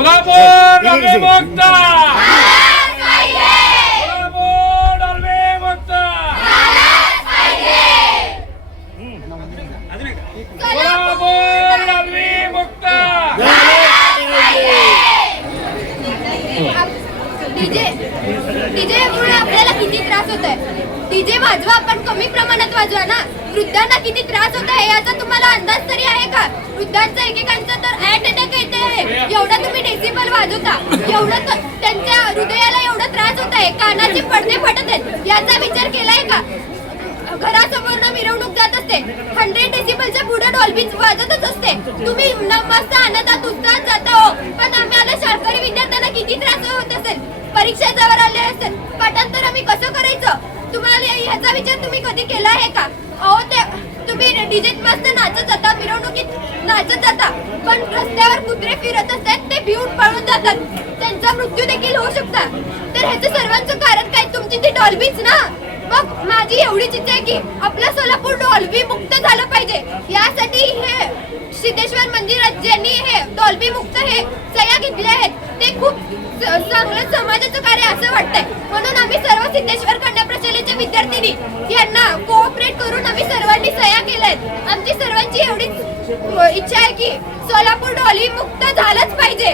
सोलापूर डॉल्वे मुक्त सोलापूर डॉल्वे मुक्त सोलापूर डॉल्वे मुक्त डीजे डीजेमुळे आपल्याला किती त्रास होत आहे डीजे वाजवा आपण कमी प्रमाणात वाजवा ना. वृद्धांना किती त्रास होत आहे याचा तुम्हाला अंदाज तरी आहे का? वृद्धांचा एकेकांचा तर ऍट डेसिबल होता. एवढं त्यांच्या हृदयाला एवढा त्रास होत आहे. कानाचे पडदे फटत आहेत. याचा विचार केलाय का? घरासमोर मिरवणूक जात असते. हंड्रेड डेसिबलच्या पुढे डॉल्बी वाजतच असते. तुम्ही मस्त आनंदात उत्साहात जाता हो. पण आम्हाला शाळकरी विद्यार्थ्यांना किती त्रास होत असेल? परीक्षा जवळ आले असेल. पाठांतर आम्ही कसं करायचं? तुम्हाला याचा विचार तुम्ही कधी केला आहे का? अहो ते तुम्ही डीजे मस्त नाचत जाता मिरवणुकीत नाचत जातात. पण रस्त्यावर कुत्रे फिरत असतात ते भिवून पळून जातात. त्यांचा मृत्यू देखील होऊ शकता. तर ह्याचं सर्वांचं कारण काय? तुमची ती डॉल्बीच ना? मग माझी एवढीच इच्छा आहे की आपलं सोलापूर डॉल्बी मुक्त झालं पाहिजे. यासाठी हे सिद्धेश्वर मंदिरात ज्यांनी हे डॉल्बी मुक्त हे सह्या घेतल्या आहेत. ते खूप चांगलं समाजाचं कार्य असं वाटतंय. म्हणून आम्ही सर्व सिद्धेश्वर कन्या प्रशालेच्या विद्यार्थिनी यांना कोऑपरेट करून आम्ही सर्वांनी सह्या केल्या आहेत. आमची सर्वांची मुक्त झालंच पाहिजे.